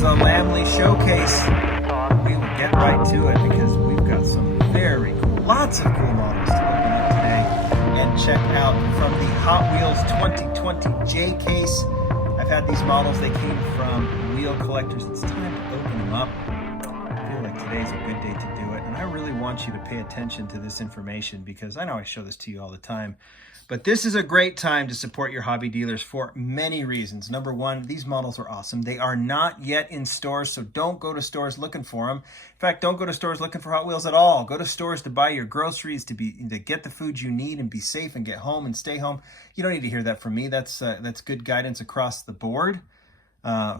is a Lamley Showcase. We will get right to it because we've got some very cool, lots of cool models to open up today and check out from the Hot Wheels 2020 J case. I've had these models, they came from Wheel Collectors. It's time to open them up. I feel like today's a good day to do it, and I really want you to pay attention to this information because I know I show this to you all the time. But this is a great time to support your hobby dealers for many reasons. Number one, these models are awesome. They are not yet in stores, so don't go to stores looking for them. In fact, don't go to stores looking for Hot Wheels at all. Go to stores to buy your groceries, to get the food you need and be safe and get home and stay home. You don't need to hear that from me. That's good guidance across the board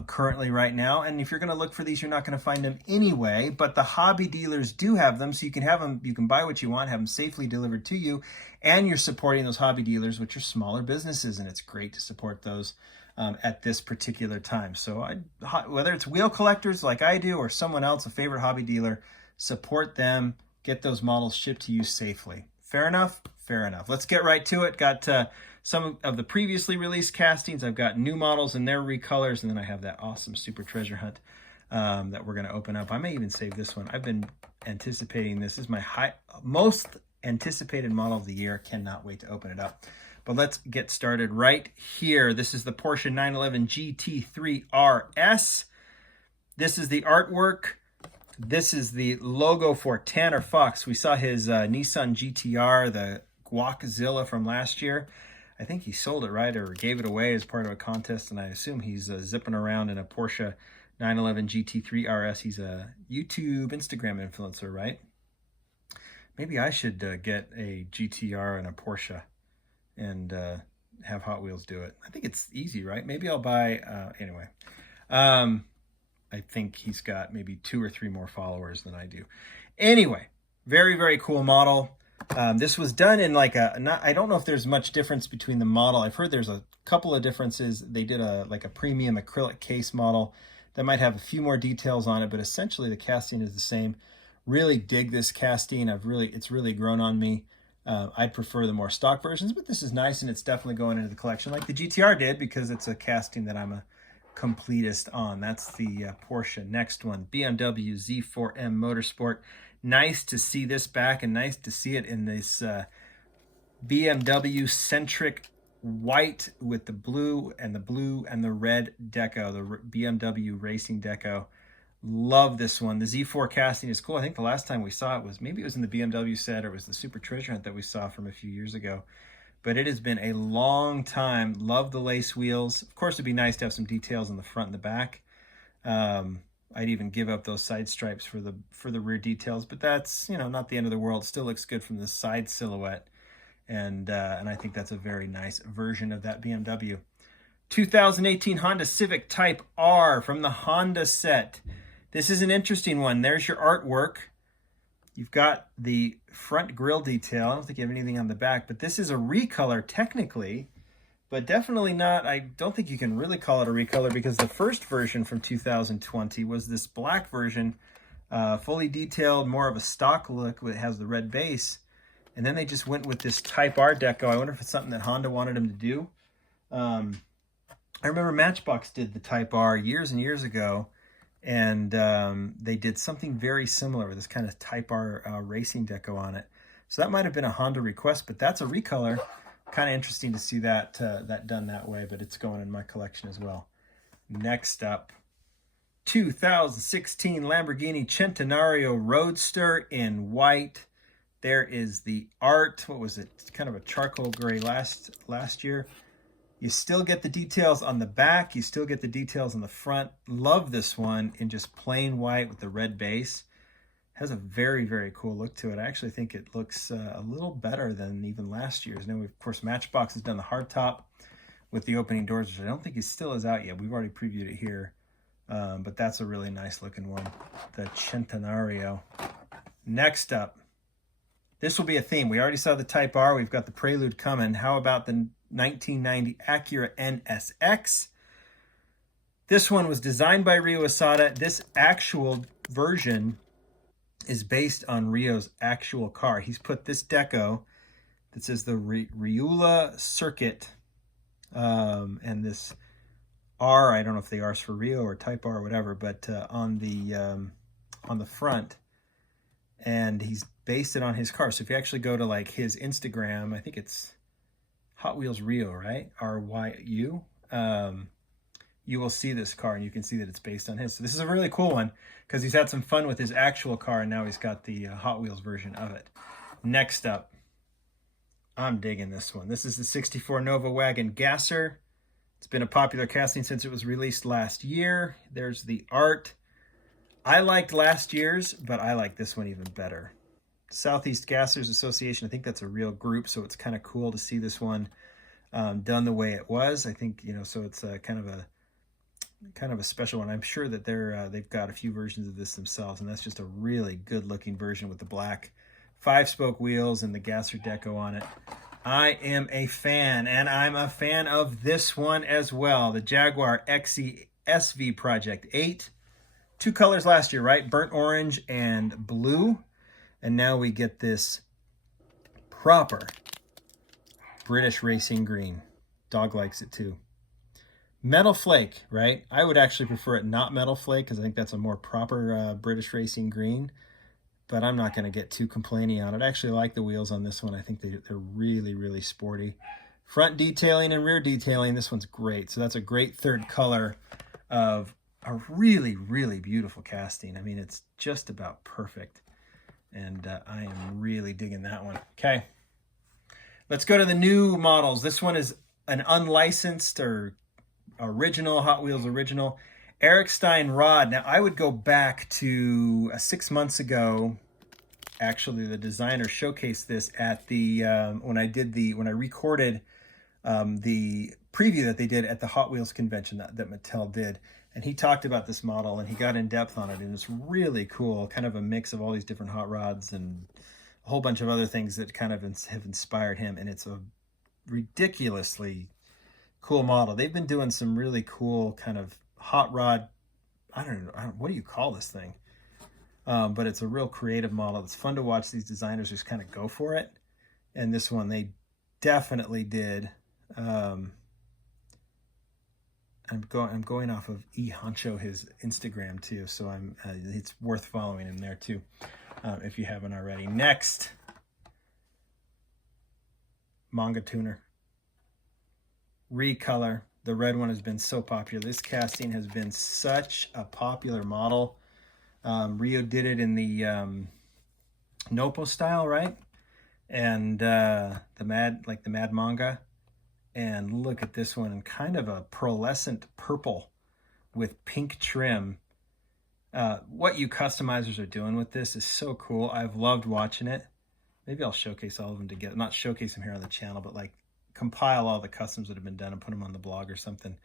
currently right now. And if you're going to look for these, you're not going to find them anyway. But the hobby dealers do have them, so you can have them. You can buy what you want, have them safely delivered to you. And you're supporting those hobby dealers, which are smaller businesses, and it's great to support those at this particular time. So whether it's wheel collectors like I do or someone else, a favorite hobby dealer, support them, get those models shipped to you safely. Fair enough? Fair enough. Let's get right to it. Got some of the previously released castings. I've got new models and their recolors, and then I have that awesome Super Treasure Hunt that we're going to open up. I may even save this one. I've been anticipating this. This is my most anticipated model of the year. Cannot wait to open it up. But let's get started right here. This is the Porsche 911 GT3 RS. This is the artwork. This is the logo for Tanner Fox. We saw his Nissan GTR, the Guaczilla from last year. I think he sold it, right, or gave it away as part of a contest, and I assume he's zipping around in a Porsche 911 GT3 RS. He's a YouTube, Instagram influencer, right? Maybe I should get a GTR and a Porsche and have Hot Wheels do it. I think it's easy, right? Maybe I'll buy, anyway. I think he's got maybe 2 or 3 more followers than I do. Anyway, very, very cool model. This was done in like I don't know if there's much difference between the model. I've heard there's a couple of differences. They did a premium acrylic case model that might have a few more details on it, but essentially the casting is the same. Really dig this casting. It's really grown on me. I'd prefer the more stock versions, but this is nice, and it's definitely going into the collection like the GTR did because it's a casting that I'm a completist on. That's the Porsche. Next one, BMW Z4 M Motorsport. Nice to see this back, and nice to see it in this BMW centric white with the blue and the red deco, the BMW Racing Deco. Love this one. The Z4 casting is cool. I think the last time we saw it was, maybe it was in the BMW set, or it was the Super Treasure Hunt that we saw from a few years ago. But it has been a long time. Love the lace wheels. Of course, it'd be nice to have some details on the front and the back. I'd even give up those side stripes for the rear details, but that's, not the end of the world. Still looks good from the side silhouette. And I think that's a very nice version of that BMW. 2018 Honda Civic Type R from the Honda set. This is an interesting one. There's your artwork. You've got the front grille detail. I don't think you have anything on the back, but this is a recolor technically, but definitely not. I don't think you can really call it a recolor because the first version from 2020 was this black version, fully detailed, more of a stock look. It has the red base. And then they just went with this Type R deco. I wonder if it's something that Honda wanted them to do. I remember Matchbox did the Type R years and years ago, and they did something very similar with this kind of Type R racing deco on it. So that might have been a Honda request, but that's a recolor. Kind of interesting to see that done that way, but it's going in my collection as well. Next up, 2016 Lamborghini Centenario Roadster in white. There is the art. What was it? It's kind of a charcoal gray last year. You still get the details on the back. You still get the details on the front. Love this one in just plain white with the red base. Has a very, very cool look to it. I actually think it looks a little better than even last year's. Now, of course, Matchbox has done the hardtop with the opening doors, which I don't think it still is out yet. We've already previewed it here. But that's a really nice looking one. The Centenario. Next up. This will be a theme. We already saw the Type R. We've got the Prelude coming. How about the 1990 Acura Nsx? This one was designed by Ryo Asada. This actual version is based on Ryo's actual car. He's put this deco that says the Riula Circuit and this R. I don't know if the R is for Rio or Type R or whatever, but on the front, and he's based it on his car. So if you actually go to like his Instagram, I think it's Hot Wheels Rio, right? RYU. You will see this car, and you can see that it's based on his. So this is a really cool one because he's had some fun with his actual car, and now he's got the Hot Wheels version of it. Next up, I'm digging this one. This is the 64 Nova Wagon Gasser. It's been a popular casting since it was released last year. There's the art. I liked last year's, but I like this one even better. Southeast Gassers Association, I think that's a real group, so it's kind of cool to see this one done the way it was. I think, you know, so it's kind of a special one. I'm sure that they've got a few versions of this themselves, and that's just a really good looking version with the black 5-spoke wheels and the Gasser Deco on it. I am a fan, and I'm a fan of this one as well. The Jaguar Xe Sv Project 8. 2 colors last year, right? Burnt orange and blue. And now we get this proper British racing green. Dog likes it too. Metal flake, right? I would actually prefer it not metal flake because I think that's a more proper British racing green. But I'm not going to get too complaining on it. I actually like the wheels on this one. I think they're really, really sporty. Front detailing and rear detailing, this one's great. So that's a great third color of a really, really beautiful casting. I mean, it's just about perfect. And I am really digging that one. Okay, let's go to the new models. This one is an unlicensed or original, Hot Wheels original. Eric Stein rod. Now, I would go back to 6 months ago. Actually, the designer showcased this at the when I recorded the preview that they did at the Hot Wheels convention that Mattel did, and he talked about this model and he got in depth on it, and it's really cool. Kind of a mix of all these different hot rods and a whole bunch of other things that kind of have inspired him, and it's a ridiculously cool model. They've been doing some really cool kind of hot rod, I don't know, what do you call this thing? But it's a real creative model. It's fun to watch these designers just kind of go for it. And this one, they definitely did. I'm going off of E Honcho, his Instagram too. So it's worth following him there too, if you haven't already. Next, Manga tuner. Recolor. The red one has been so popular. This casting has been such a popular model. Rio did it in the Nopo style, right? And the Mad Manga. And look at this one in kind of a pearlescent purple with pink trim. What you customizers are doing with this is so cool. I've loved watching it. Maybe I'll showcase all of them together. Not showcase them here on the channel, but like compile all the customs that have been done and put them on the blog or something.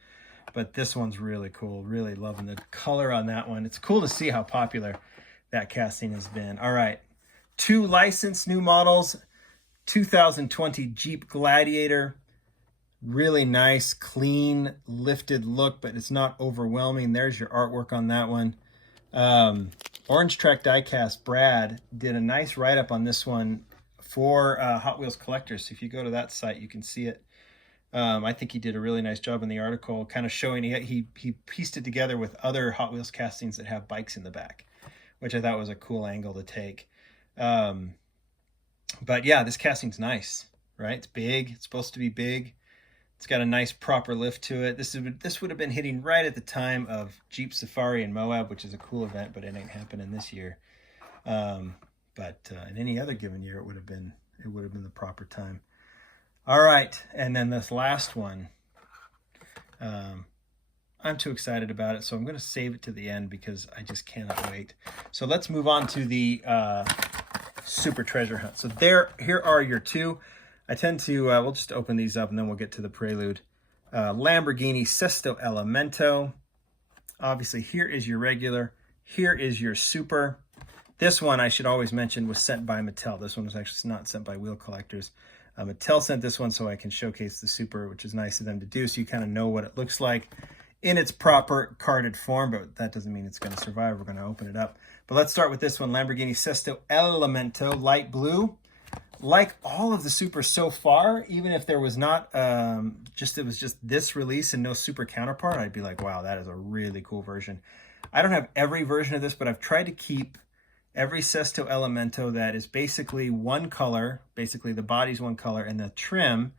But this one's really cool. Really loving the color on that one. It's cool to see how popular that casting has been. All right, 2 licensed new models. 2020 Jeep Gladiator. Really nice, clean, lifted look, but it's not overwhelming. There's your artwork on that one. Orange Track Diecast Brad did a nice write-up on this one for Hot Wheels collectors. So if you go to that site, you can see it. I think he did a really nice job in the article, kind of showing he pieced it together with other Hot Wheels castings that have bikes in the back, which I thought was a cool angle to take. But yeah, this casting's nice, right? It's big. It's supposed to be big. It's got a nice proper lift to it. This would have been hitting right at the time of Jeep Safari in Moab, which is a cool event, but it ain't happening this year. But in any other given year, it would have been the proper time. All right, and then this last one, I'm too excited about it, so I'm going to save it to the end because I just cannot wait. So let's move on to the Super Treasure Hunt. So here are your 2. I tend to, we'll just open these up and then we'll get to the Prelude. Lamborghini Sesto Elemento. Obviously, here is your regular. Here is your Super. This one, I should always mention, was sent by Mattel. This one was actually not sent by Wheel Collectors. Mattel sent this one so I can showcase the Super, which is nice of them to do, so you kind of know what it looks like in its proper carded form, but that doesn't mean it's going to survive. We're going to open it up. But let's start with this one, Lamborghini Sesto Elemento, light blue. like all of the Supers so far, even if there was not it was just this release and no Super counterpart, I'd be like, wow, that is a really cool version. I don't have every version of this, but I've tried to keep every Sesto Elemento that is basically one color, basically the body's one color, and the trim,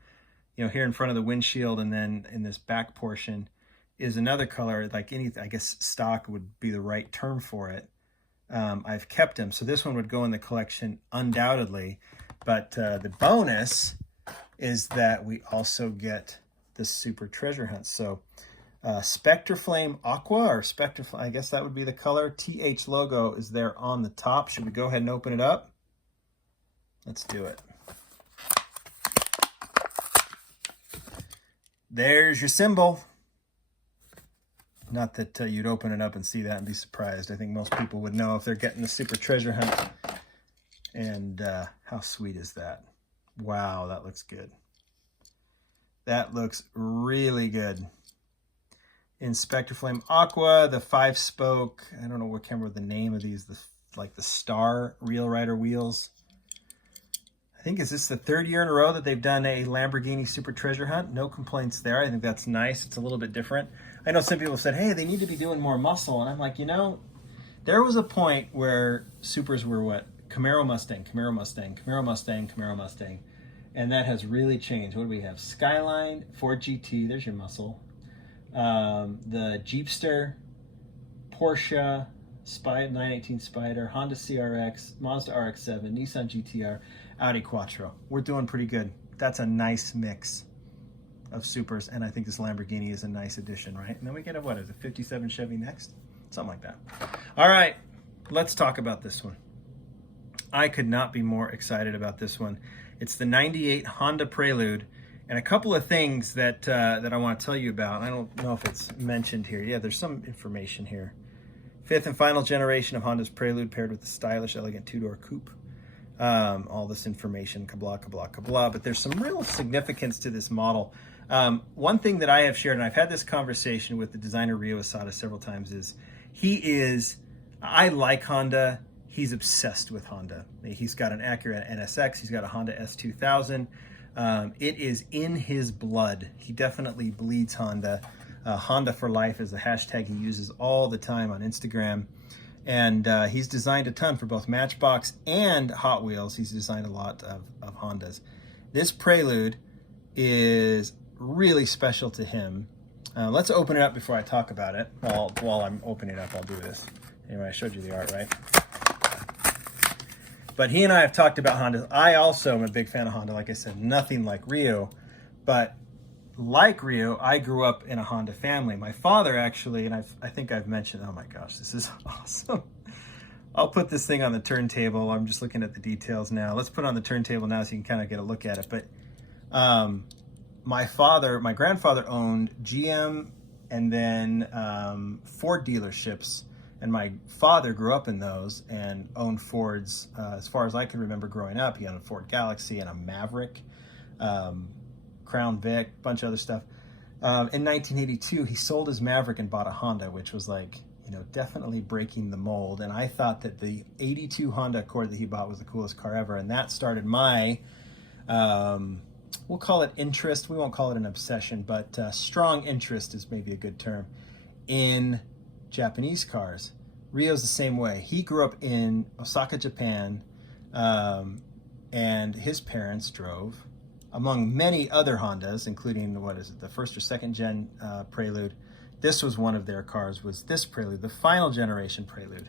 you know, here in front of the windshield and then in this back portion is another color, like anything, I guess stock would be the right term for it. I've kept them. So this one would go in the collection undoubtedly. But the bonus is that we also get the Super Treasure Hunt. So Spectre Flame Aqua, or Spectre, I guess that would be the color. TH logo is there on the top. Should we go ahead and open it up? Let's do it. There's your symbol. Not that you'd open it up and see that and be surprised. I think most people would know if they're getting the Super Treasure Hunt. And how sweet is that? Wow, that looks good. That looks really good. In Spectre Flame Aqua, the 5-spoke, I don't know what camera the name of these, like the Star Real Rider wheels. I think, is this the 3rd year in a row that they've done a Lamborghini Super Treasure Hunt? No complaints there. I think that's nice. It's a little bit different. I know some people have said, hey, they need to be doing more muscle. And I'm like, you know, there was a point where Supers were what? Camaro Mustang, Camaro Mustang, Camaro Mustang, Camaro Mustang. And that has really changed. What do we have? Skyline, Ford GT, there's your muscle. The Jeepster, Porsche, 918 Spider, Honda CRX, Mazda RX-7, Nissan GTR, Audi Quattro. We're doing pretty good. That's a nice mix of Supers, and I think this Lamborghini is a nice addition, right? And then we get a, what is it, 57 Chevy next? Something like that. All right, let's talk about this one. I could not be more excited about this one. It's the 98 Honda Prelude, and a couple of things that I want to tell you about. I don't know if it's mentioned here. Yeah, there's some information here. 5th and final generation of Honda's Prelude paired with the stylish, elegant two-door coupe. All this information, kablah, kablah, kablah. But there's some real significance to this model. One thing that I have shared, and I've had this conversation with the designer Ryo Asada several times, is I like Honda. He's obsessed with Honda. He's got an Acura Nsx. He's got a Honda S2000. It is in his blood. He definitely bleeds Honda. Honda for life is a hashtag he uses all the time on Instagram. And he's designed a ton for both Matchbox and Hot Wheels. He's designed a lot of Hondas. This Prelude is really special to him. Let's open it up before I talk about it. While I'm opening it up, I'll do this. Anyway, I showed you the art, right? But he and I have talked about Honda. I also am a big fan of Honda. Like I said, nothing like Ryo. But like Ryo, I grew up in a Honda family. My father actually, and I think I've mentioned, oh my gosh, this is awesome. I'll put this thing on the turntable. I'm just looking at the details now. Let's put it on the turntable now so you can kind of get a look at it. But my grandfather owned GM and then Ford dealerships. And my father grew up in those and owned Fords. As far as I can remember growing up, he owned a Ford Galaxy and a Maverick, Crown Vic, a bunch of other stuff. In 1982, he sold his Maverick and bought a Honda, which was like, you know, definitely breaking the mold. And I thought that the 82 Honda Accord that he bought was the coolest car ever. And that started my, we'll call it interest. We won't call it an obsession, but strong interest is maybe a good term, in Japanese cars. Ryo's the same way. He grew up in Osaka, Japan, and his parents drove, among many other Hondas, including, what is it, the 1st or 2nd gen Prelude. This was one of their cars, was this Prelude, the final generation Prelude.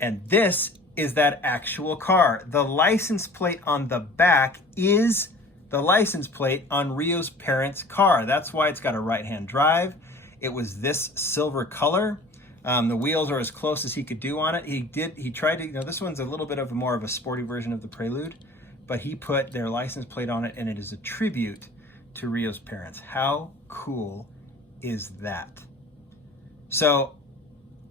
And this is that actual car. The license plate on the back is the license plate on Ryo's parents' car. That's why it's got a right-hand drive. It was this silver color. The wheels are as close as he could do on it. He tried to, you know, this one's a little bit of more of a sporty version of the Prelude, but he put their license plate on it, and it is a tribute to Ryo's parents. How cool is that? So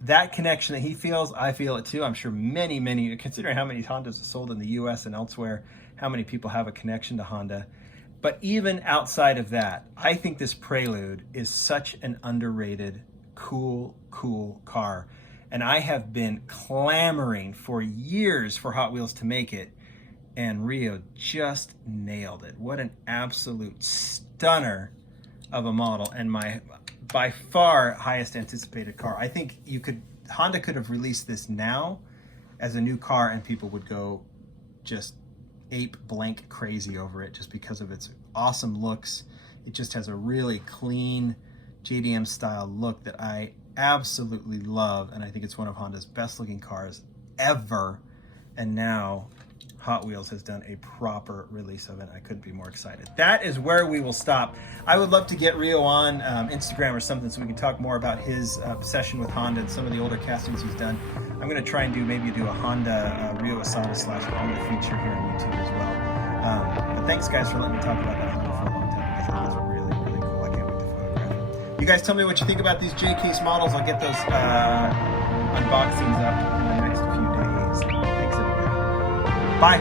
that connection that he feels, I feel it too. I'm sure many, considering how many Hondas are sold in the US and elsewhere, how many people have a connection to Honda. But even outside of that, I think this Prelude is such an underrated, cool car. And I have been clamoring for years for Hot Wheels to make it. and Rio just nailed it. What an absolute stunner of a model, and my by far highest anticipated car. I think Honda could have released this now as a new car and people would go just ape blank crazy over it just because of its awesome looks. It just has a really clean JDM style look that I absolutely love, and I think it's one of Honda's best looking cars ever. And now Hot Wheels has done a proper release of it. I couldn't be more excited. That is where we will stop. I would love to get Rio on Instagram or something so we can talk more about his obsession with Honda and some of the older castings he's done. I'm going to try and maybe do a Honda Rio Asada / Honda feature here on YouTube as well. But thanks guys for letting me talk about that Honda for a long time because it was really, really cool. I can't wait to photograph it. You guys tell me what you think about these J-Case models. I'll get those unboxings up in the next few days. Thanks everybody. Bye.